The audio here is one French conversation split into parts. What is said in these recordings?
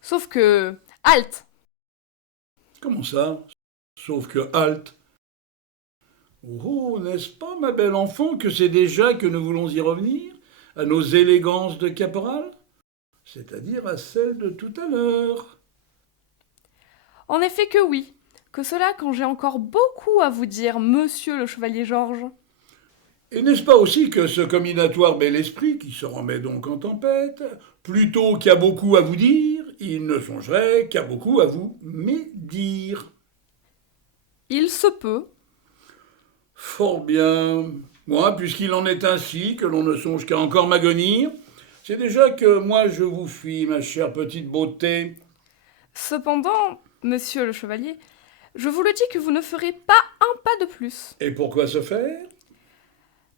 Sauf que... Halte! Comment ça? Sauf que halte. Oh, n'est-ce pas, ma belle enfant, que c'est déjà que nous voulons y revenir, à nos élégances de caporal, c'est-à-dire à celles de tout à l'heure. En effet que oui. Que cela quand j'ai encore beaucoup à vous dire, monsieur le chevalier Georges. Et n'est-ce pas aussi que ce combinatoire bel esprit, qui se remet donc en tempête, plutôt qu'à beaucoup à vous dire, il ne songerait qu'à beaucoup à vous médire. Il se peut. Fort bien. Moi, puisqu'il en est ainsi, que l'on ne songe qu'à encore m'agonir, c'est déjà que moi je vous fuis, ma chère petite beauté. Cependant, monsieur le chevalier, je vous le dis que vous ne ferez pas un pas de plus. Et pourquoi se faire?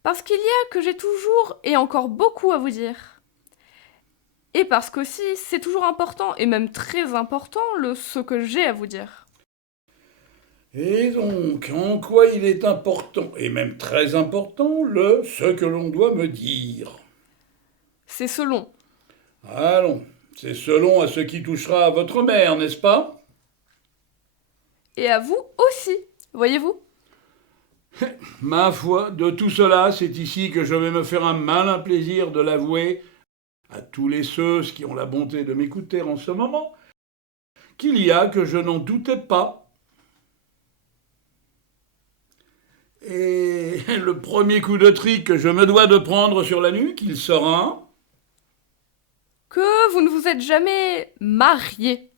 Parce qu'il y a que j'ai toujours et encore beaucoup à vous dire. Et parce qu'aussi, c'est toujours important, et même très important, ce que j'ai à vous dire. Et donc, en quoi il est important, et même très important, ce que l'on doit me dire? C'est selon. Allons, c'est selon à ce qui touchera à votre mère, n'est-ce pas? Et à vous aussi, voyez-vous. Ma foi, de tout cela, c'est ici que je vais me faire un malin plaisir de l'avouer à tous les ceux qui ont la bonté de m'écouter en ce moment, qu'il y a que je n'en doutais pas. Et le premier coup de trick que je me dois de prendre sur la nuque, il sera... Que vous ne vous êtes jamais marié.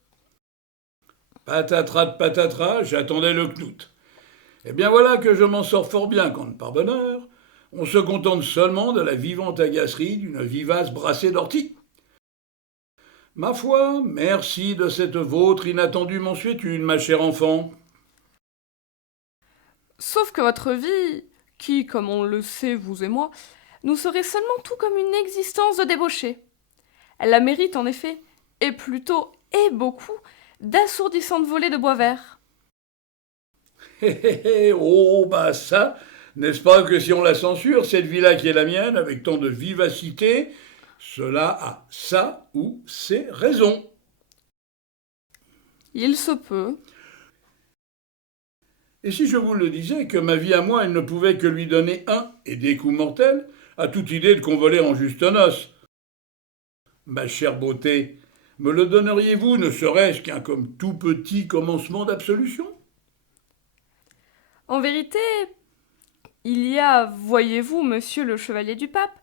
Patatras de patatras, j'attendais le knout. Eh bien voilà que je m'en sors fort bien quand, par bonheur, on se contente seulement de la vivante agacerie d'une vivace brassée d'ortie. Ma foi, merci de cette vôtre inattendue mansuétude, ma chère enfant. Sauf que votre vie, qui, comme on le sait, vous et moi, nous serait seulement tout comme une existence de débauché. Elle la mérite en effet, et plutôt, et beaucoup, d'assourdissantes volées de bois vert. Oh, bah ça, n'est-ce pas que si on la censure, cette vie-là qui est la mienne, avec tant de vivacité, cela a ça ou ses raisons. Il se peut. Et si je vous le disais que ma vie à moi, elle ne pouvait que lui donner un et des coups mortels à toute idée de convoler en juste noces? Ma chère beauté, me le donneriez-vous, ne serait-ce qu'un comme tout petit commencement d'absolution? En vérité, il y a, voyez-vous, monsieur le chevalier du pape,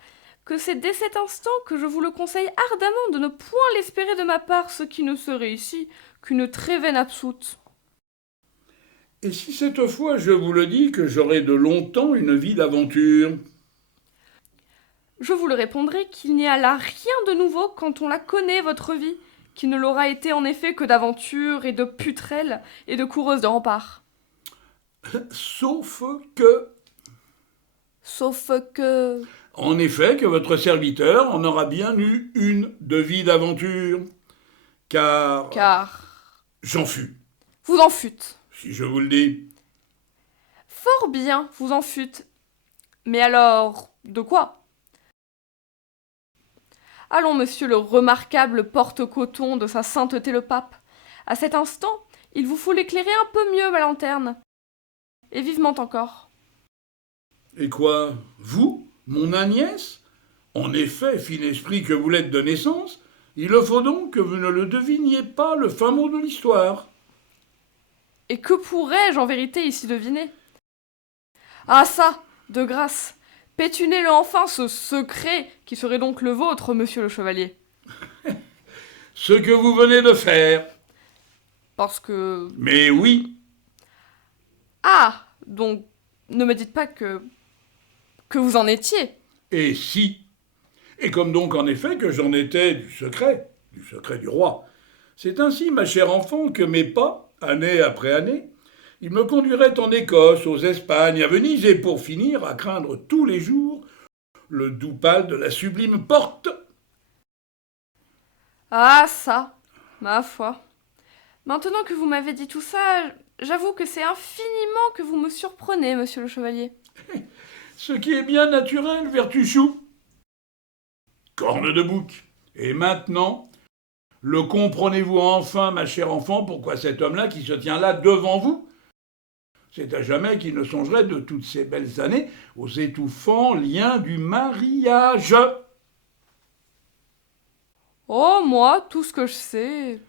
que c'est dès cet instant que je vous le conseille ardemment de ne point l'espérer de ma part, ce qui ne serait ici qu'une très vaine absoute. Et si cette fois je vous le dis que j'aurai de longtemps une vie d'aventure? Je vous le répondrai qu'il n'y a là rien de nouveau quand on la connaît, votre vie, qui ne l'aura été en effet que d'aventure et de putrelle et de coureuse de remparts. Sauf que, Sauf que... en effet, que votre serviteur en aura bien eu une de vie d'aventure. Car Car... j'en fus, Vous en fûtes. si je vous le dis. Fort bien, vous en fûtes. Mais alors, de quoi? Allons, monsieur le remarquable porte-coton de sa sainteté le pape. À cet instant, il vous faut l'éclairer un peu mieux, ma lanterne. Et vivement encore. Et quoi, vous, mon Agnès? En effet, fin esprit que vous l'êtes de naissance, il faut donc que vous ne le deviniez pas le fin mot de l'histoire. Et que pourrais-je en vérité ici deviner? Ah ça, de grâce, pétunez-le enfin ce secret qui serait donc le vôtre, monsieur le chevalier. Ce que vous venez de faire. Parce que... Mais oui, Ah, donc ne me dites pas que vous en étiez. et si. Et comme donc en effet que j'en étais du secret du roi. C'est ainsi, ma chère enfant, que mes pas, année après année, ils me conduiraient en Écosse, aux Espagnes, à Venise, et pour finir, à craindre tous les jours le doux pal de la sublime porte. Ah ça, ma foi. Maintenant que vous m'avez dit tout ça, j'avoue que c'est infiniment que vous me surprenez, monsieur le chevalier. Ce qui est bien naturel, Vertuchou. Corne de bouc. Et maintenant, Le comprenez-vous enfin, ma chère enfant, pourquoi cet homme-là qui se tient là devant vous, c'est à jamais qu'il ne songerait de toutes ces belles années aux étouffants liens du mariage. Oh, moi, tout ce que je sais.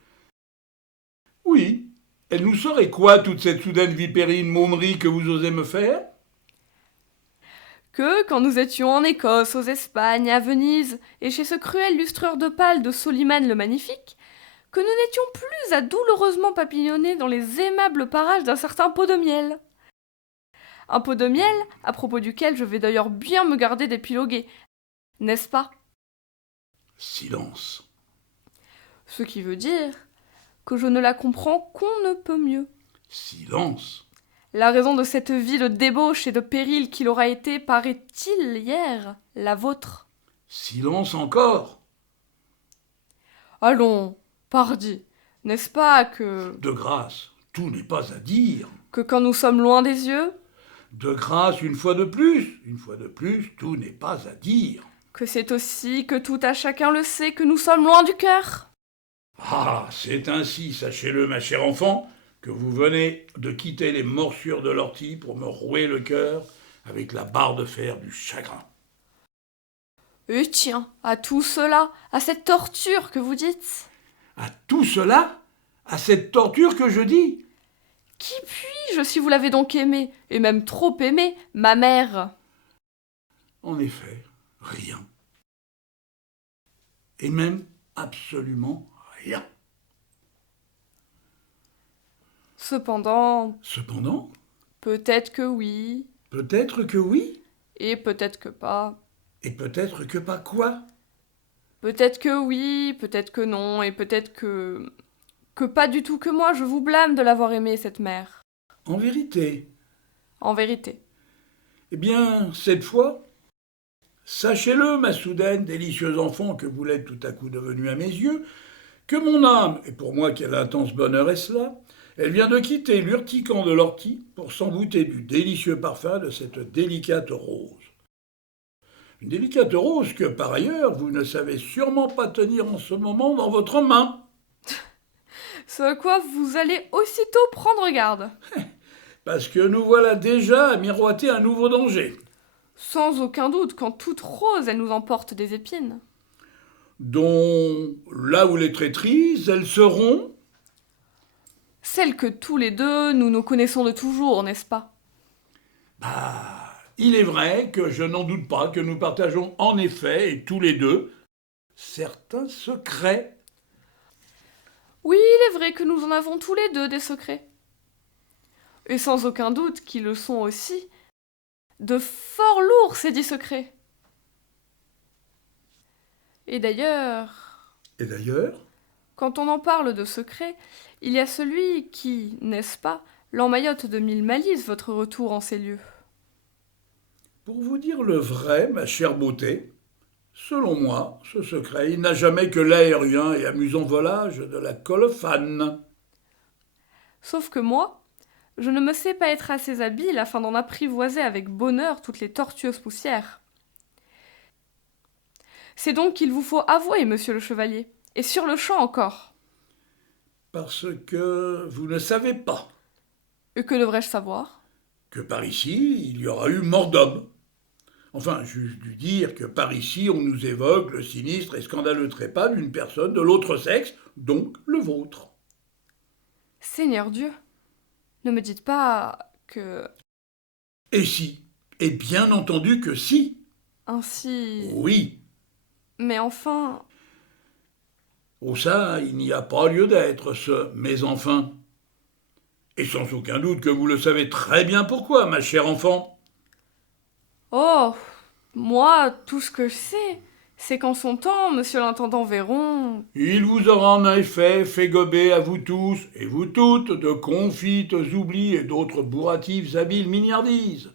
Oui, elle nous saurait quoi, toute cette soudaine vipérine momerie que vous osez me faire? Que, quand nous étions en Écosse, aux Espagnes, à Venise, et chez ce cruel lustreur d'opale de Soliman le Magnifique, que nous n'étions plus à douloureusement papillonner dans les aimables parages d'un certain pot de miel. Un pot de miel, à propos duquel je vais d'ailleurs bien me garder d'épiloguer, n'est-ce pas? Silence. Ce qui veut dire que je ne la comprends qu'on ne peut mieux. Silence. La raison de cette vie de débauche et de péril qu'il aura été, paraît-il, hier, la vôtre. Silence encore. Allons, pardi, n'est-ce pas que... De grâce, tout n'est pas à dire. que quand nous sommes loin des yeux, De grâce, une fois de plus, tout n'est pas à dire. que c'est aussi que tout à chacun le sait que nous sommes loin du cœur. Ah, c'est ainsi, sachez-le, ma chère enfant, que vous venez de quitter les morsures de l'ortie pour me rouer le cœur avec la barre de fer du chagrin. Et tiens, à tout cela, à cette torture que vous dites. À tout cela, à cette torture que je dis, Qui puis-je si vous l'avez donc aimé, et même trop aimé, ma mère? en effet, rien. Et même absolument rien. Cependant, Cependant, peut-être que oui, peut-être que oui, et peut-être que pas. et peut-être que pas quoi. Peut-être que oui, peut-être que non, et peut-être que... que pas du tout que moi, je vous blâme de l'avoir aimée, cette mère. En vérité, En vérité. eh bien, cette fois, sachez-le, ma soudaine, délicieuse enfant que vous l'êtes tout à coup devenue à mes yeux, que mon âme, et pour moi quel intense bonheur est cela, elle vient de quitter l'urticant de l'ortie pour s'embouter du délicieux parfum de cette délicate rose. Une délicate rose que, par ailleurs, vous ne savez sûrement pas tenir en ce moment dans votre main. Ce à quoi vous allez aussitôt prendre garde. Parce que nous voilà déjà à miroiter un nouveau danger, Sans aucun doute, quand toute rose, elle nous emporte des épines. dont, là où les traîtrises, elles seront, Celle que tous les deux, nous connaissons de toujours, n'est-ce pas? il est vrai que je n'en doute pas que nous partageons en effet, et tous les deux, certains secrets. Oui, il est vrai que nous en avons tous les deux des secrets. Et sans aucun doute qu'ils le sont aussi. De fort lourds, ces 10 secrets. Et d'ailleurs, Et d'ailleurs, quand on en parle de secrets, il y a celui qui, n'est-ce pas, l'emmaillote de 1000 malices votre retour en ces lieux. pour vous dire le vrai, ma chère beauté, selon moi, ce secret, il n'a jamais que l'aérien et amusant volage de la colophane. Sauf que moi, je ne me sais pas être assez habile afin d'en apprivoiser avec bonheur toutes les tortueuses poussières. C'est donc qu'il vous faut avouer, monsieur le chevalier, et sur le champ encore. Parce que vous ne savez pas Et que devrais-je savoir? que par ici, il y aura eu mort d'homme. Enfin, j'eusse dû dire que par ici, on nous évoque le sinistre et scandaleux trépas d'une personne de l'autre sexe, donc le vôtre. Seigneur Dieu, ne me dites pas que... Et si? Et bien entendu que si. Ainsi... Oui. Mais enfin... Oh ça, il n'y a pas lieu d'être, ce mais enfin. Et sans aucun doute que vous le savez très bien pourquoi, ma chère enfant. Oh, moi, tout ce que je sais, c'est qu'en son temps, monsieur l'intendant Véron... Il vous aura en effet fait gober à vous tous et vous toutes de confites oublis et d'autres bourratives habiles mignardises.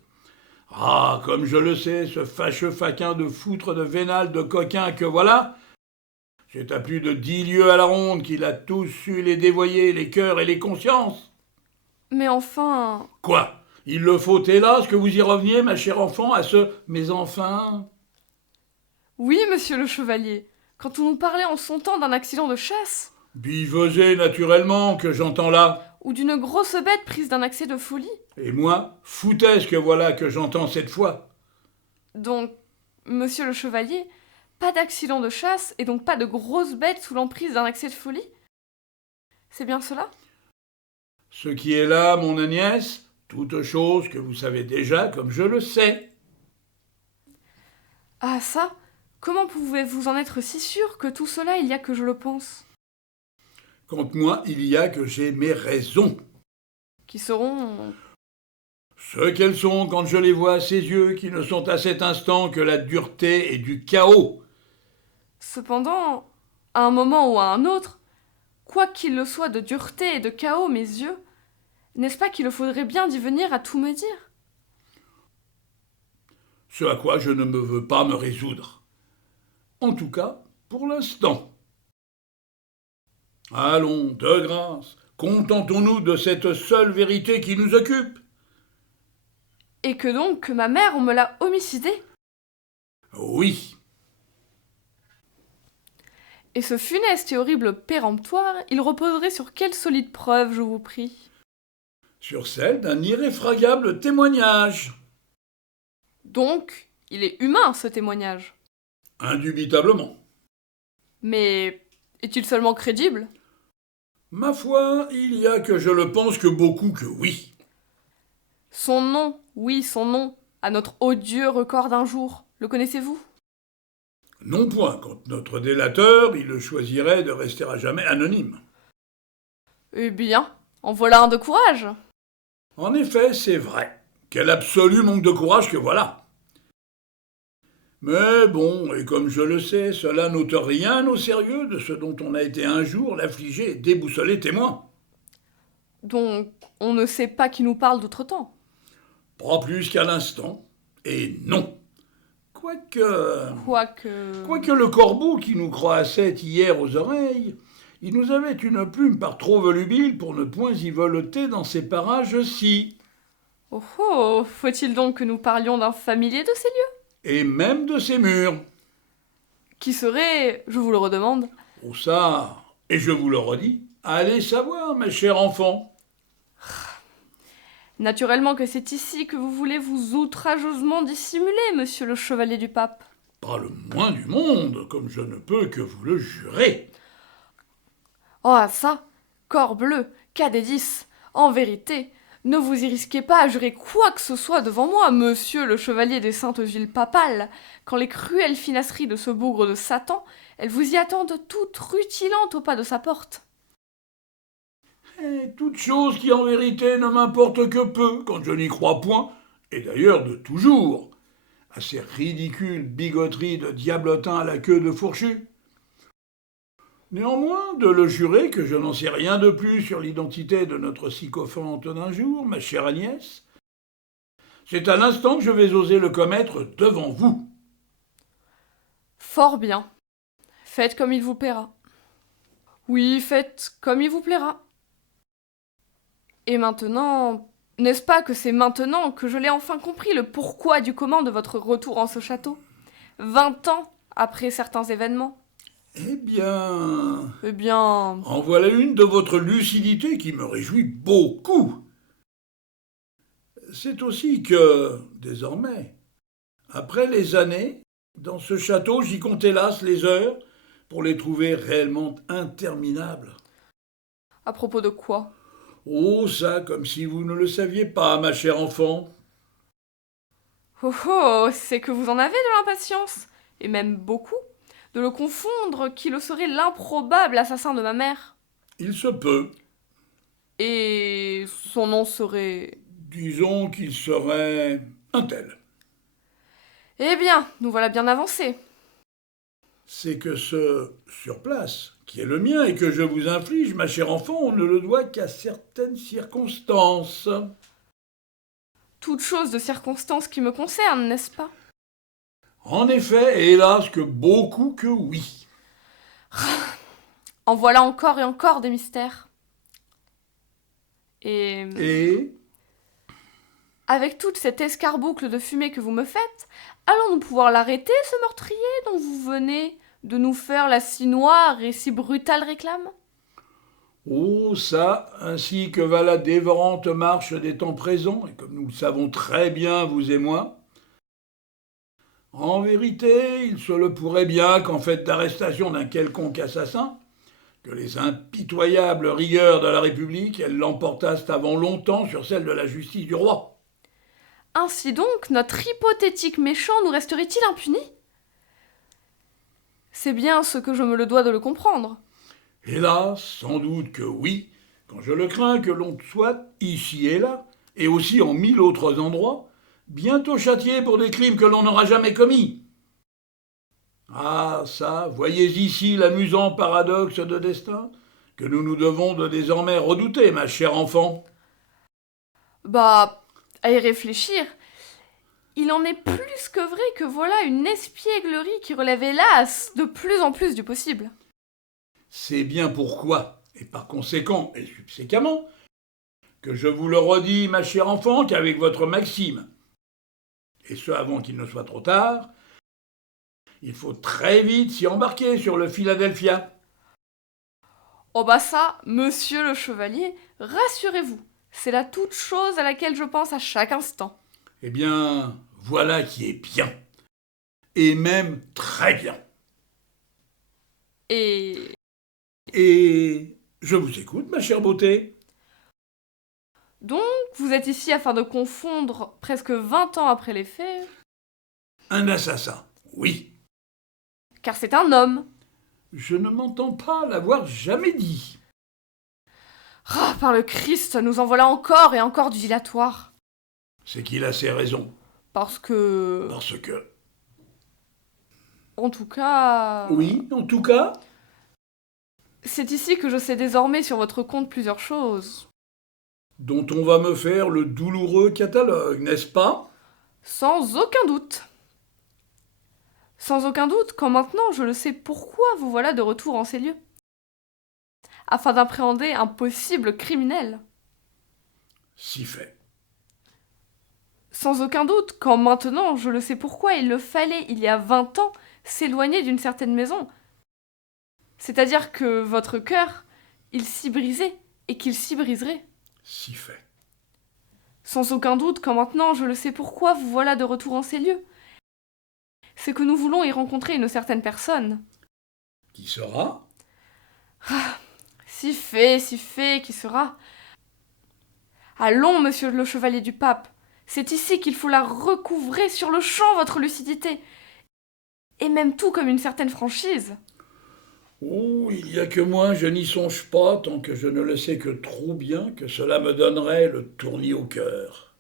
Ah, comme je le sais, ce fâcheux faquin de foutre de vénal de coquin que voilà, c'est à plus de 10 lieues à la ronde qu'il a tous su les dévoyer, les cœurs et les consciences. Mais enfin... Quoi? Il le faut, hélas, que vous y reveniez, ma chère enfant, à ce « mais enfin ». Oui, monsieur le chevalier, quand on nous parlait en son temps d'un accident de chasse, Bivesé naturellement que j'entends là. ou d'une grosse bête prise d'un accès de folie. Et moi, foutaise que voilà que j'entends cette fois. Donc, monsieur le chevalier, pas d'accident de chasse et donc pas de grosse bête sous l'emprise d'un accès de folie? C'est bien cela? Ce qui est là, mon Agnès, toute chose que vous savez déjà comme je le sais. Ah ça, comment pouvez-vous en être si sûr que tout cela il y a que je le pense? Quant moi, il y a que j'ai mes raisons. Qui seront... Ce qu'elles sont quand je les vois à ses yeux, qui ne sont à cet instant que la dureté et du chaos. Cependant, à un moment ou à un autre, quoi qu'il le soit de dureté et de chaos mes yeux, n'est-ce pas qu'il le faudrait bien d'y venir à tout me dire? Ce à quoi je ne me veux pas me résoudre. En tout cas, pour l'instant. Allons, de grâce, contentons-nous de cette seule vérité qui nous occupe. Et que donc que ma mère, on me l'a homicidée? Oui, Et ce funeste et horrible péremptoire, il reposerait sur quelle solide preuve, je vous prie? sur celle d'un irréfragable témoignage. Donc, il est humain, ce témoignage. Indubitablement. Mais est-il seulement crédible? Ma foi, il y a que je le pense que beaucoup que oui. Son nom, oui, son nom, à notre odieux record d'un jour, le connaissez-vous? Non point, quand notre délateur, il le choisirait de rester à jamais anonyme. Eh bien, en voilà un de courage. En effet, c'est vrai. Quel absolu manque de courage que voilà. Mais bon, et comme je le sais, cela n'ôte rien au sérieux de ce dont on a été un jour l'affligé et déboussolé témoin. Donc, on ne sait pas qui nous parle d'autre temps. Pas plus qu'à l'instant. Et non. Quoique le corbeau qui nous croassait hier aux oreilles, il nous avait une plume par trop volubile pour ne point y voleter dans ces parages-ci. Oh oh, faut-il donc que nous parlions d'un familier de ces lieux? Et même de ces murs. Qui serait, je vous le redemande, Oh ça, et je vous le redis, allez savoir, ma chère enfant. naturellement que c'est ici que vous voulez vous outrageusement dissimuler, monsieur le chevalier du pape. Pas le moins du monde, comme je ne peux que vous le jurer. Oh ça, corps bleu, cas des 10, en vérité, ne vous y risquez pas à jurer quoi que ce soit devant moi, monsieur le chevalier des saintes villes papales, quand les cruelles finasseries de ce bougre de Satan, elles vous y attendent toutes rutilantes au pas de sa porte. Et toute chose qui en vérité ne m'importe que peu, quand je n'y crois point, et d'ailleurs de toujours, à ces ridicules bigoteries de diablotin à la queue de fourchu. Néanmoins, de le jurer que je n'en sais rien de plus sur l'identité de notre sycophante d'un jour, ma chère Agnès, c'est à l'instant que je vais oser le commettre devant vous. Fort bien. Faites comme il vous plaira. Oui, faites comme il vous plaira. Et maintenant, n'est-ce pas que c'est maintenant que je l'ai enfin compris le pourquoi du comment de votre retour en ce château? 20 ans après certains événements. Eh bien, Eh bien, en voilà une de votre lucidité qui me réjouit beaucoup. C'est aussi que, désormais, après les années, dans ce château, j'y compte hélas les heures pour les trouver réellement interminables. à propos de quoi? Oh, ça, comme si vous ne le saviez pas, ma chère enfant. Oh oh, c'est que vous en avez de l'impatience, et même beaucoup, de le confondre qui le serait l'improbable assassin de ma mère. Il se peut. Et son nom serait... Disons qu'il serait un tel. Eh bien, nous voilà bien avancés. C'est que ce sur place, qui est le mien et que je vous inflige, ma chère enfant, on ne le doit qu'à certaines circonstances. Toute chose de circonstance qui me concerne, n'est-ce pas? En effet, et hélas que beaucoup que oui. En voilà encore et encore des mystères. Et avec toute cette escarboucle de fumée que vous me faites, allons-nous pouvoir l'arrêter, ce meurtrier dont vous venez, de nous faire la si noire et si brutale réclame? Oh, ça, ainsi que va la dévorante marche des temps présents, et comme nous le savons très bien, vous et moi, en vérité, il se le pourrait bien qu'en fait d'arrestation d'un quelconque assassin, que les impitoyables rigueurs de la République, elles l'emportassent avant longtemps sur celle de la justice du roi. Ainsi donc, notre hypothétique méchant nous resterait-il impuni? C'est bien ce que je me le dois de le comprendre. Hélas, sans doute que oui, quand je le crains que l'on soit, ici et là, et aussi en 1000 autres endroits, bientôt châtié pour des crimes que l'on n'aura jamais commis. Ah, ça, voyez ici l'amusant paradoxe de destin que nous nous devons de désormais redouter, ma chère enfant. Bah, à y réfléchir, il en est plus que vrai que voilà une espièglerie qui relève hélas de plus en plus du possible. C'est bien pourquoi, et par conséquent et subséquemment, que je vous le redis, ma chère enfant, qu'avec votre Maxime, et ce avant qu'il ne soit trop tard, il faut très vite s'y embarquer sur le Philadelphia. Oh bah ça, monsieur le chevalier, rassurez-vous, c'est la toute chose à laquelle je pense à chaque instant. Eh bien, voilà qui est bien, et même très bien. Et Et je vous écoute, ma chère beauté. donc, vous êtes ici afin de confondre, presque 20 ans après les faits, Un assassin, oui. car c'est un homme. Je ne m'entends pas l'avoir jamais dit. Ah, par le Christ, nous en voilà encore et encore du dilatoire. C'est qu'il a ses raisons. Parce que... Parce que... En tout cas... Oui, en tout cas... C'est ici que je sais désormais sur votre compte plusieurs choses. Dont on va me faire le douloureux catalogue, n'est-ce pas? Sans aucun doute. Sans aucun doute, quand maintenant je le sais pourquoi vous voilà de retour en ces lieux. Afin d'appréhender un possible criminel. Si fait. Sans aucun doute, quand maintenant je le sais pourquoi il le fallait, il y a 20 ans, s'éloigner d'une certaine maison. C'est-à-dire que votre cœur, il s'y brisait et qu'il s'y briserait. Si fait. Sans aucun doute, quand maintenant je le sais pourquoi vous voilà de retour en ces lieux. C'est que nous voulons y rencontrer une certaine personne. Qui sera? Si fait, qui sera? Allons, monsieur le chevalier du pape, c'est ici qu'il faut la recouvrer sur le champ, votre lucidité. Et même tout comme une certaine franchise. Oh, il y a que moi, je n'y songe pas, tant que je ne le sais que trop bien, que cela me donnerait le tournis au cœur.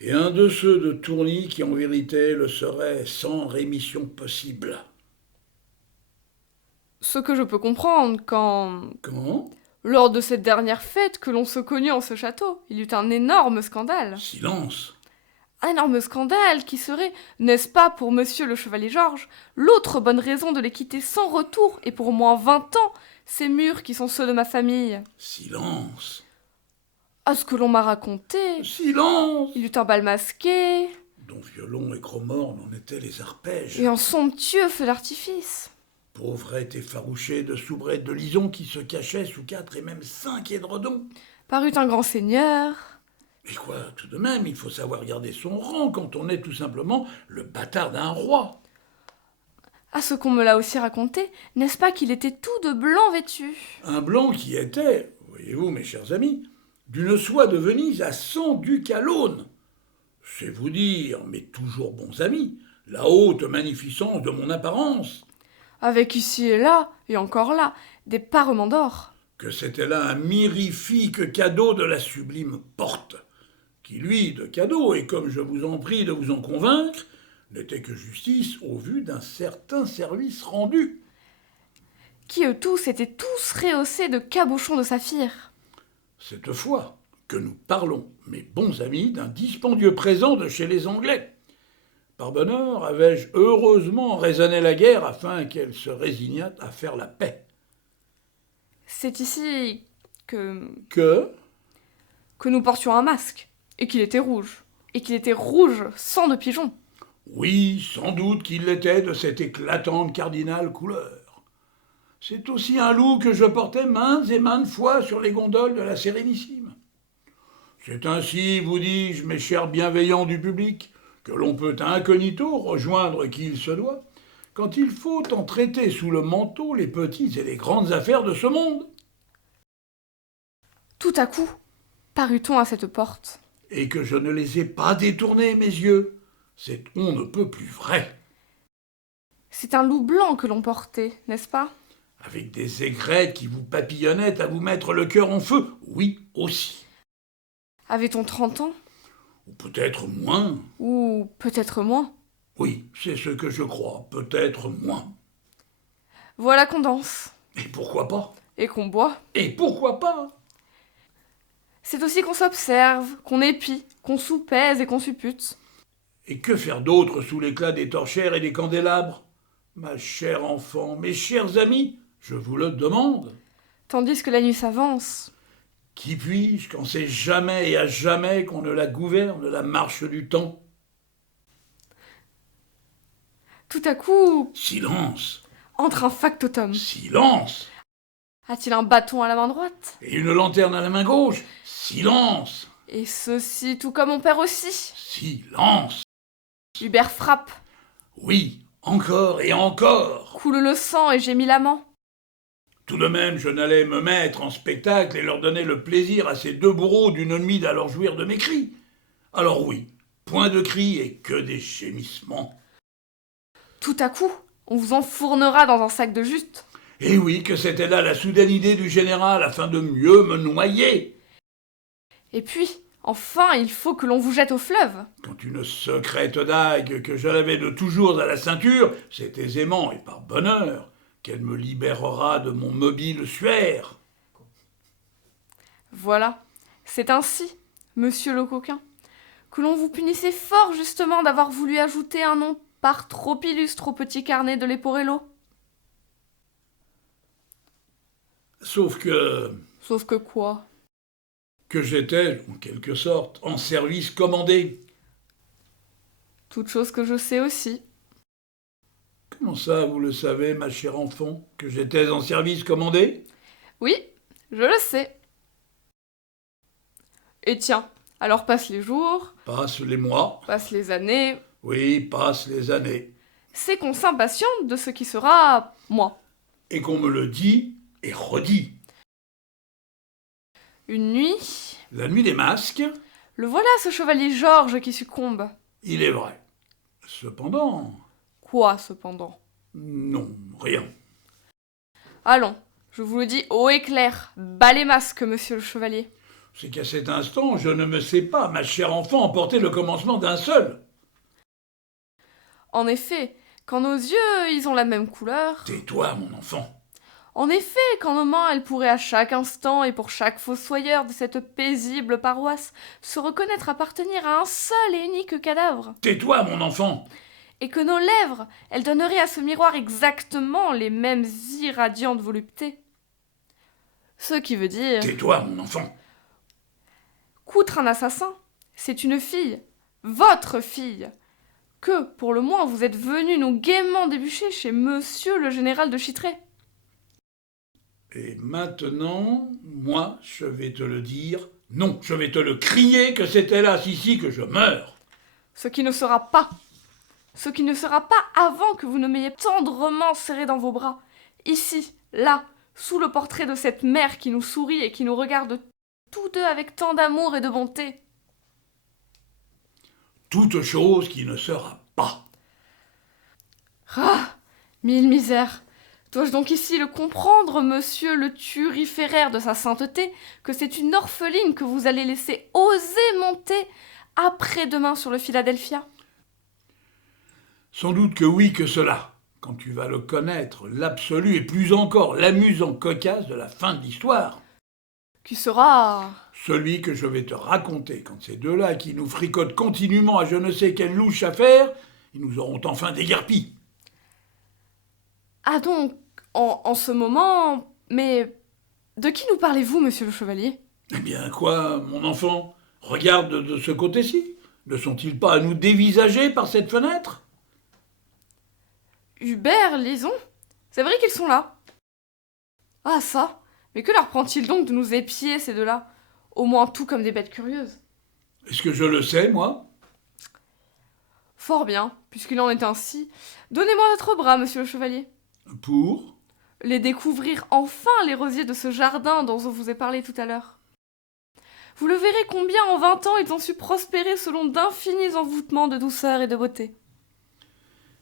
Et un de ceux de tournis qui en vérité le serait sans rémission possible. Ce que je peux comprendre quand, Comment? lors de cette dernière fête que l'on se connut en ce château, il y eut un énorme scandale. Silence. Un énorme scandale qui serait, n'est-ce pas pour monsieur le chevalier Georges, l'autre bonne raison de les quitter sans retour et pour au moins 20 ans, ces murs qui sont ceux de ma famille. Silence. À ce que l'on m'a raconté, Silence. il y eut un bal masqué Dont violon et chromorne en étaient les arpèges. et un somptueux feu d'artifice. Pauvrette effarouchée de soubrettes de lison qui se cachaient sous 4 et même 5 édredons. Parut un grand seigneur. Et quoi, tout de même, il faut savoir garder son rang quand on est tout simplement le bâtard d'un roi. À ce qu'on me l'a aussi raconté, n'est-ce pas qu'il était tout de blanc vêtu? Un blanc qui était, voyez-vous mes chers amis, d'une soie de Venise à 100 ducats l'aune. C'est vous dire, mais toujours bons amis, la haute magnificence de mon apparence. Avec ici et là, et encore là, des parements d'or. Que c'était là un mirifique cadeau de la sublime porte, qui lui, de cadeau, et comme je vous en prie de vous en convaincre, n'était que justice au vu d'un certain service rendu. Qui eux tous étaient tous rehaussés de cabochons de saphir. Cette fois que nous parlons, mes bons amis, d'un dispendieux présent de chez les Anglais. Par bonheur, avais-je heureusement raisonné la guerre afin qu'elle se résignât à faire la paix. C'est ici que Que nous portions un masque, et qu'il était rouge sang de pigeon. Oui, sans doute qu'il l'était de cette éclatante cardinale couleur. C'est aussi un loup que je portais maintes et maintes fois sur les gondoles de la Sérénissime. C'est ainsi, vous dis-je, mes chers bienveillants du public, que l'on peut incognito rejoindre qui il se doit, quand il faut en traiter sous le manteau les petites et les grandes affaires de ce monde. Tout à coup, parut-on à cette porte. Et que je ne les ai pas détournés, mes yeux. C'est on ne peut plus vrai. C'est un loup blanc que l'on portait, n'est-ce pas? Avec des aigrettes qui vous papillonnaient à vous mettre le cœur en feu. Oui, aussi. Avait-on 30 ans? Ou peut-être moins. Ou peut-être moins. Oui, c'est ce que je crois. Peut-être moins. Voilà qu'on danse. Et pourquoi pas? Et qu'on boit. Et pourquoi pas? C'est aussi qu'on s'observe, qu'on épie, qu'on soupèse et qu'on suppute. Et que faire d'autre sous l'éclat des torchères et des candélabres? Ma chère enfant, mes chers amis, je vous le demande. Tandis que la nuit s'avance. Qui puis-je quand c'est jamais et à jamais qu'on ne la gouverne, la marche du temps? Tout à coup, Silence! entre un factotum. Silence! A-t-il un bâton à la main droite? Et une lanterne à la main gauche? Silence! Et ceci tout comme mon père aussi. Silence! Hubert frappe, Oui, encore et encore! coule le sang et gémit l'amant. Tout de même, je n'allais me mettre en spectacle et leur donner le plaisir à ces deux bourreaux d'une nuit d'alors jouir de mes cris. Alors oui, point de cris et que des gémissements. Tout à coup, on vous enfournera dans un sac de jute. Et oui, que c'était là la soudaine idée du général afin de mieux me noyer. Et puis, enfin, il faut que l'on vous jette au fleuve. Quand une secrète dague que je l'avais de toujours à la ceinture, c'est aisément et par bonheur qu'elle me libérera de mon mobile suaire. Voilà, c'est ainsi, monsieur le coquin, que l'on vous punissait fort justement d'avoir voulu ajouter un nom par trop illustre au petit carnet de Leporello. Sauf Sauf que quoi? que j'étais, en quelque sorte, en service commandé. Toute chose que je sais aussi. Comment ça, vous le savez, ma chère enfant, que j'étais en service commandé? Oui, je le sais. Et tiens, alors passent les jours, Passent les mois, passent les années, oui, passent les années, c'est qu'on s'impatiente de ce qui sera moi. et qu'on me le dit et redit. Une nuit, La nuit des masques, le voilà ce chevalier Georges qui succombe. il est vrai. Cependant, Quoi cependant? non, rien. Allons, je vous le dis haut et clair, bas les masques, monsieur le chevalier. C'est qu'à cet instant, je ne me sais pas, ma chère enfant, emporter le commencement d'un seul. En effet, quand nos yeux, ils ont la même couleur. Tais-toi, mon enfant. En effet, quand nos mains, elles pourraient à chaque instant et pour chaque fossoyeur de cette paisible paroisse se reconnaître appartenir à un seul et unique cadavre. Tais-toi, mon enfant. Et que nos lèvres, elles donneraient à ce miroir exactement les mêmes irradiantes voluptés. Ce qui veut dire Tais-toi, mon enfant. qu'outre un assassin, c'est une fille, votre fille, que, pour le moins, vous êtes venu nous gaiement déboucher chez monsieur le général de Chitray. Et maintenant, moi, je vais te le dire. Non, je vais te le crier que c'est hélas ici que je meurs. Ce qui ne sera pas. Ce qui ne sera pas avant que vous ne m'ayez tendrement serré dans vos bras. Ici, là, sous le portrait de cette mère qui nous sourit et qui nous regarde tous deux avec tant d'amour et de bonté. Toute chose qui ne sera pas. Ah, mille misères. Dois-je donc ici le comprendre, monsieur le turiféraire de sa sainteté, que c'est une orpheline que vous allez laisser oser monter après-demain sur le Philadelphia? Sans doute que oui que cela, quand tu vas le connaître, l'absolu et plus encore l'amusant cocasse de la fin de l'histoire. Qui sera... Celui que je vais te raconter quand ces deux-là qui nous fricotent continuellement à je ne sais quelle louche affaire, ils nous auront enfin déguerpis. Ah donc, en ce moment... Mais de qui nous parlez-vous, monsieur le chevalier? Eh bien quoi, mon enfant? Regarde de ce côté-ci. Ne sont-ils pas à nous dévisager par cette fenêtre? Hubert, Lison, c'est vrai qu'ils sont là. Ah ça, mais que leur prend-il donc de nous épier, ces deux-là? Au moins tout comme des bêtes curieuses. Est-ce que je le sais, moi? Fort bien, puisqu'il en est ainsi. Donnez-moi votre bras, monsieur le chevalier. Pour? Les découvrir enfin les rosiers de ce jardin dont je vous ai parlé tout à l'heure. Vous le verrez combien en 20 ans ils ont su prospérer selon d'infinis envoûtements de douceur et de beauté.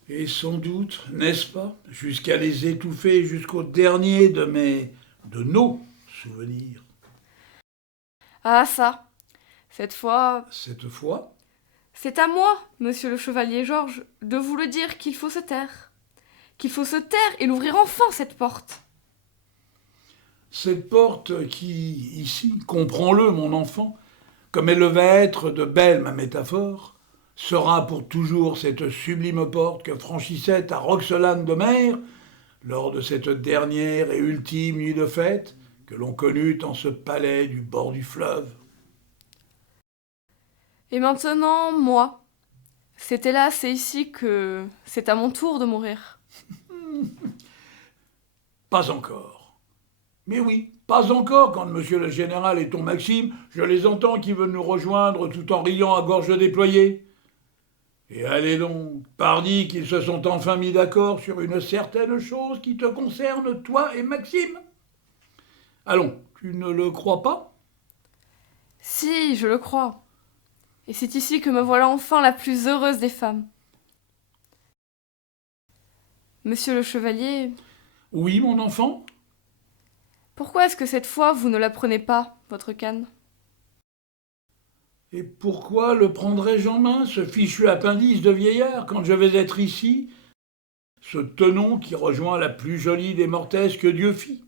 Et sans doute, n'est-ce pas, jusqu'à les étouffer jusqu'au dernier de nos souvenirs. Ah ça, cette fois, Cette fois, c'est à moi, monsieur le chevalier Georges, de vous le dire qu'il faut se taire. Qu'il faut se taire et l'ouvrir enfin, cette porte. cette porte qui, ici, comprends-le, mon enfant, comme elle va être de belle ma métaphore, sera pour toujours cette sublime porte que franchissait à Roxelane de Mer, lors de cette dernière et ultime nuit de fête, que l'on connut en ce palais du bord du fleuve. Et maintenant, moi. C'est hélas, c'est ici que c'est à mon tour de mourir. Pas encore. Mais oui, pas encore, quand monsieur le général et ton Maxime, je les entends qui veulent nous rejoindre tout en riant à gorge déployée. Et allez donc, pardi qu'ils se sont enfin mis d'accord sur une certaine chose qui te concerne, toi et Maxime. Allons, tu ne le crois pas? Si, je le crois. Et c'est ici que me voilà enfin la plus heureuse des femmes. Monsieur le chevalier, Oui, mon enfant? pourquoi est-ce que cette fois vous ne la prenez pas, votre canne? Et pourquoi le prendrais-je en main, ce fichu appendice de vieillard, quand je vais être ici, ce tenon qui rejoint la plus jolie des mortaises que Dieu fit?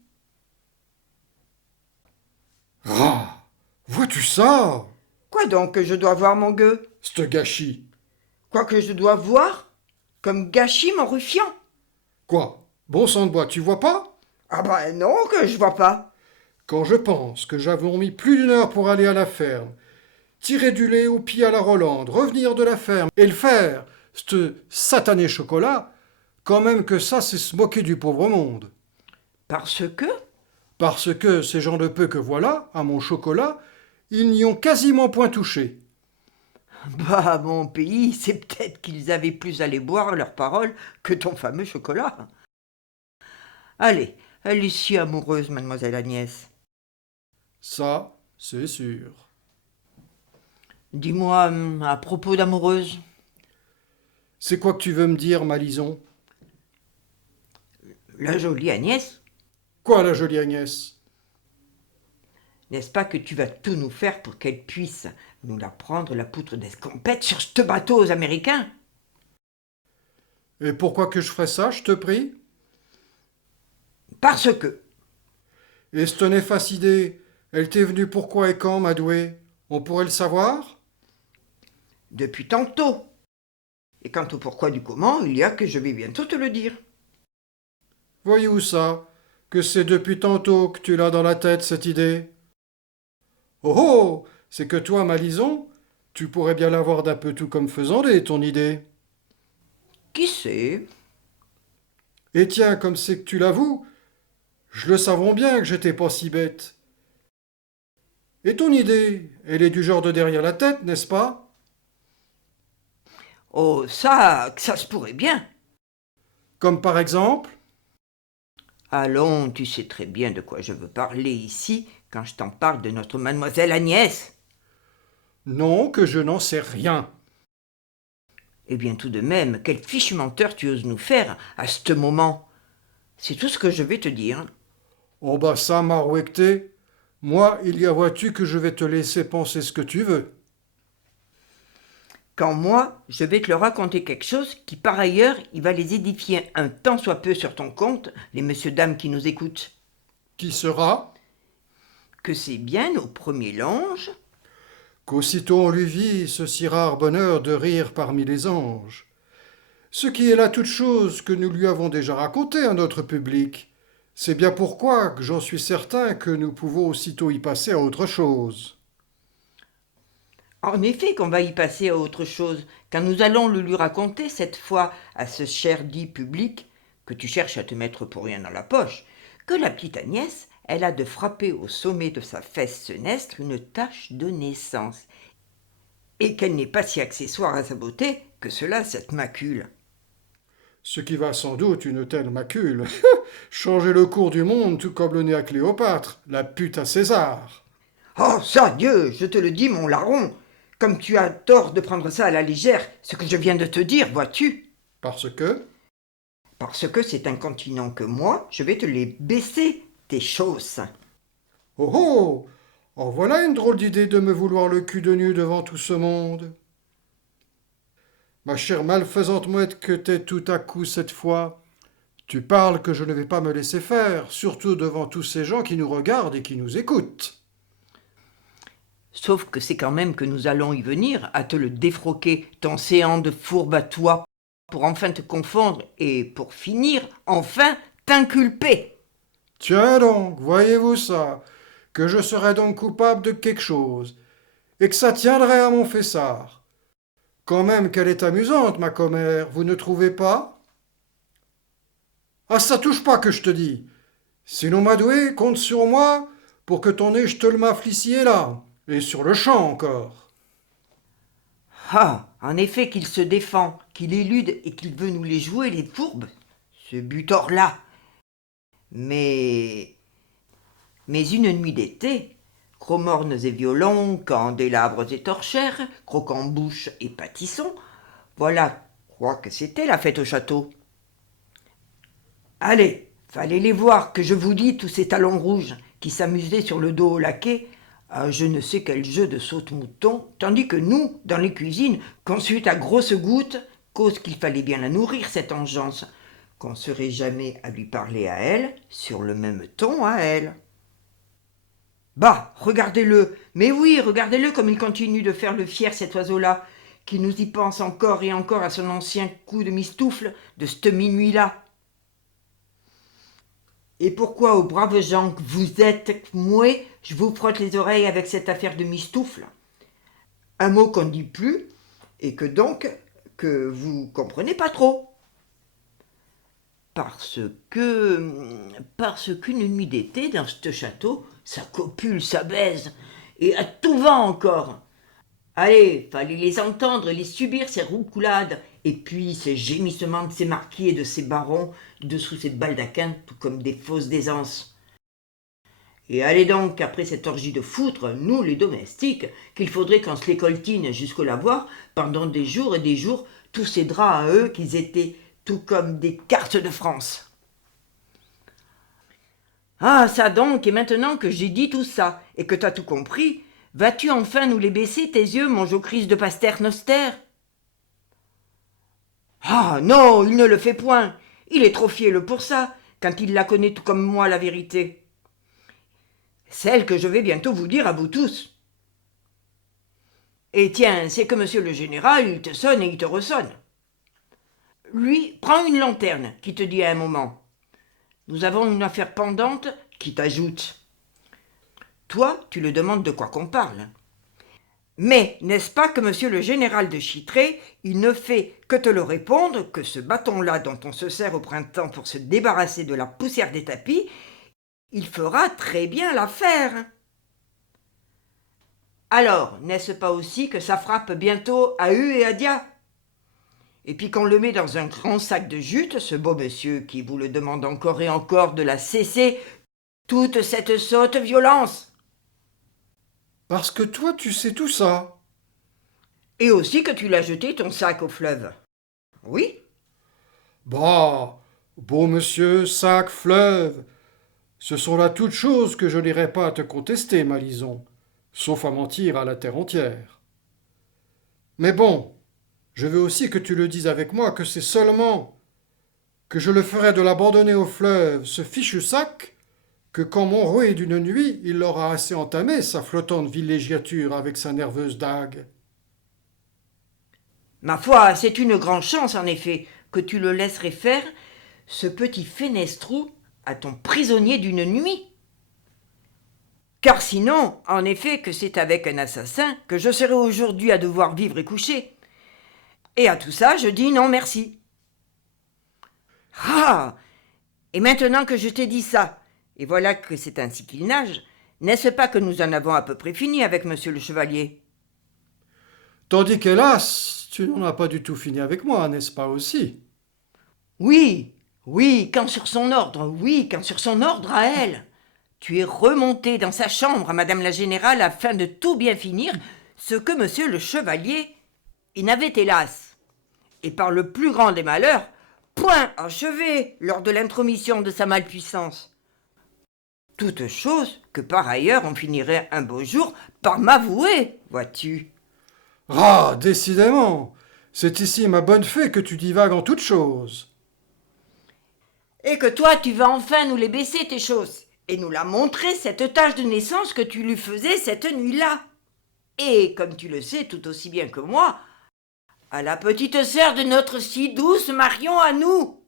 Ah, vois-tu ça? Quoi donc que je dois voir, mon gueux? C'te gâchis. Quoi que je dois voir? Comme gâchis, mon ruffian? Quoi? Bon sang de bois, tu vois pas? Ah ben non, que je vois pas. Quand je pense que j'avons mis plus d'une heure pour aller à la ferme, tirer du lait au pied à la Rolande, revenir de la ferme et le faire, c'te satané chocolat, quand même que ça, c'est se moquer du pauvre monde. Parce que? Parce que ces gens de peu que voilà, à mon chocolat, ils n'y ont quasiment point touché. Bah, mon pays, c'est peut-être qu'ils avaient plus à les boire leurs paroles que ton fameux chocolat. Allez, elle est si amoureuse, mademoiselle Agnès. Ça, c'est sûr. Dis-moi, à propos d'amoureuse, C'est quoi que tu veux me dire, Malison? la jolie Agnès, Quoi, la jolie Agnès? n'est-ce pas que tu vas tout nous faire pour qu'elle puisse nous la prendre la poutre d'escampette sur ce bateau aux Américains? Et pourquoi que je ferais ça, je te prie? Parce que, Et cette néfaste idée, elle t'est venue pourquoi et quand, Madoué? On pourrait le savoir? depuis tantôt. Et quant au pourquoi du comment, il y a que je vais bientôt te le dire. Voyez-vous ça? Que c'est depuis tantôt que tu l'as dans la tête, cette idée? Oh oh! C'est que toi, Malison, tu pourrais bien l'avoir d'un peu tout comme faisandé, ton idée. Qui sait? Et tiens, comme c'est que tu l'avoues, je le savons bien que j'étais pas si bête. Et ton idée, elle est du genre de derrière la tête, n'est-ce pas? Oh, ça se pourrait bien. Comme par exemple? Allons, tu sais très bien de quoi je veux parler ici quand je t'en parle de notre mademoiselle Agnès. Non, que je n'en sais rien. Eh bien, tout de même, quel fichu menteur tu oses nous faire à ce moment. C'est tout ce que je vais te dire. Oh bah ça, Marouecté, moi, il y a vois-tu que je vais te laisser penser ce que tu veux. Quand moi, je vais te leur raconter quelque chose qui, par ailleurs, il va les édifier un tant soit peu sur ton compte, les messieurs-dames qui nous écoutent. Qui sera? Que c'est bien au premier lange, Qu'aussitôt on lui vit ce si rare bonheur de rire parmi les anges. Ce qui est là toute chose que nous lui avons déjà raconté à notre public. C'est bien pourquoi que j'en suis certain que nous pouvons aussitôt y passer à autre chose. En effet qu'on va y passer à autre chose, quand nous allons le lui raconter cette fois à ce cher dit public, que tu cherches à te mettre pour rien dans la poche, que la petite Agnès, elle a de frapper au sommet de sa fesse senestre une tache de naissance, et qu'elle n'est pas si accessoire à sa beauté que cela, cette macule. Ce qui va sans doute une telle macule. Changer le cours du monde tout comme le nez à Cléopâtre, la pute à César. Oh, ça, Dieu, je te le dis, mon larron, comme tu as tort de prendre ça à la légère, ce que je viens de te dire, vois-tu? Parce que, Parce que c'est incontinent que moi, je vais te les baisser, tes chausses. oh oh, en voilà une drôle d'idée de me vouloir le cul de nu devant tout ce monde. Ma chère malfaisante mouette que t'es tout à coup cette fois, tu parles que je ne vais pas me laisser faire, surtout devant tous ces gens qui nous regardent et qui nous écoutent. Sauf que c'est quand même que nous allons y venir à te le défroquer, ton séant de fourbe à toi, pour enfin te confondre et, pour finir, enfin t'inculper. Tiens donc, voyez-vous ça, que je serais donc coupable de quelque chose, et que ça tiendrait à mon fessard. Quand même qu'elle est amusante, ma commère, vous ne trouvez pas? Ah, ça touche pas que je te dis. Sinon, Madoué, compte sur moi pour que ton nez je te le mafle ici et là, et sur le champ encore. Ah, en effet qu'il se défend, qu'il élude et qu'il veut nous les jouer, les fourbes, ce butor-là. Mais une nuit d'été, Cro-mornes et violons, candélabres et torchères, croquembouches et pâtissons, voilà quoi que c'était la fête au château. Allez, fallait les voir, que je vous dis, tous ces talons rouges qui s'amusaient sur le dos au laquais à je ne sais quel jeu de saute-mouton, tandis que nous, dans les cuisines, qu'on suit à grosses gouttes, cause qu'il fallait bien la nourrir, cette engeance, qu'on serait jamais à lui parler à elle, sur le même ton à elle. Bah, regardez-le, mais oui, regardez-le comme il continue de faire le fier, cet oiseau-là, qui nous y pense encore et encore à son ancien coup de mistoufle de cette minuit-là. Et pourquoi, aux braves gens que vous êtes, mouais, je vous frotte les oreilles avec cette affaire de mistoufle? Un mot qu'on ne dit plus, et que donc, que vous comprenez pas trop. Parce qu'une nuit d'été, dans ce château, ça copule, ça baise, et à tout vent encore. Allez, fallait les entendre, les subir, ces roucoulades, et puis ces gémissements de ces marquis et de ces barons, dessous ces baldaquins, tout comme des fausses d'aisance. Et allez donc, après cette orgie de foutre, nous, les domestiques, qu'il faudrait qu'on se les coltine jusqu'au lavoir, pendant des jours et des jours, tous ces draps à eux qu'ils étaient tout comme des cartes de France. Ah, ça donc, et maintenant que j'ai dit tout ça, et que t'as tout compris, vas-tu enfin nous les baisser, tes yeux, mon jocrisse de Paster Noster? Ah, non, il ne le fait point, il est trop fielleux pour ça, quand il la connaît tout comme moi, la vérité. Celle que je vais bientôt vous dire à vous tous. Et tiens, c'est que monsieur le général, il te sonne et il te ressonne. Lui, prends une lanterne, qui te dit à un moment. Nous avons une affaire pendante qui t'ajoute. Toi, tu le demandes de quoi qu'on parle. Mais n'est-ce pas que monsieur le général de Chitray, il ne fait que te le répondre que ce bâton-là dont on se sert au printemps pour se débarrasser de la poussière des tapis, il fera très bien l'affaire. Alors, n'est-ce pas aussi que ça frappe bientôt à U et à Dia? Et puis qu'on le met dans un grand sac de jute, ce beau monsieur qui vous le demande encore et encore de la cesser, toute cette sotte violence. Parce que toi, tu sais tout ça. Et aussi que tu l'as jeté ton sac au fleuve. Oui? Bah, beau monsieur, sac, fleuve, ce sont là toutes choses que je n'irai pas à te contester, ma Lison, sauf à mentir à la terre entière. Mais bon, je veux aussi que tu le dises avec moi que c'est seulement que je le ferai de l'abandonner au fleuve, ce fichu sac, que quand mon roué d'une nuit, il l'aura assez entamé, sa flottante villégiature avec sa nerveuse dague. Ma foi, c'est une grande chance, en effet, que tu le laisserais faire, ce petit fenestrou, à ton prisonnier d'une nuit. Car sinon, en effet, que c'est avec un assassin que je serais aujourd'hui à devoir vivre et coucher. Et à tout ça, je dis non merci. Ah! Et maintenant que je t'ai dit ça, et voilà que c'est ainsi qu'il nage, n'est-ce pas que nous en avons à peu près fini avec monsieur le chevalier? Tandis qu'hélas, tu n'en as pas du tout fini avec moi, n'est-ce pas aussi? Oui, oui, quand sur son ordre à elle. Tu es remonté dans sa chambre à madame la générale afin de tout bien finir, ce que monsieur le chevalier, il n'avait hélas, et par le plus grand des malheurs, point achevé lors de l'intromission de sa malpuissance. Toute chose que par ailleurs on finirait un beau jour par m'avouer, vois-tu. Ah, décidément, c'est ici ma bonne fée que tu divagues en toutes choses. Et que toi tu vas enfin nous les baisser tes choses, et nous la montrer cette tache de naissance que tu lui faisais cette nuit-là. Et, comme tu le sais tout aussi bien que moi, à la petite sœur de notre si douce Marion à nous.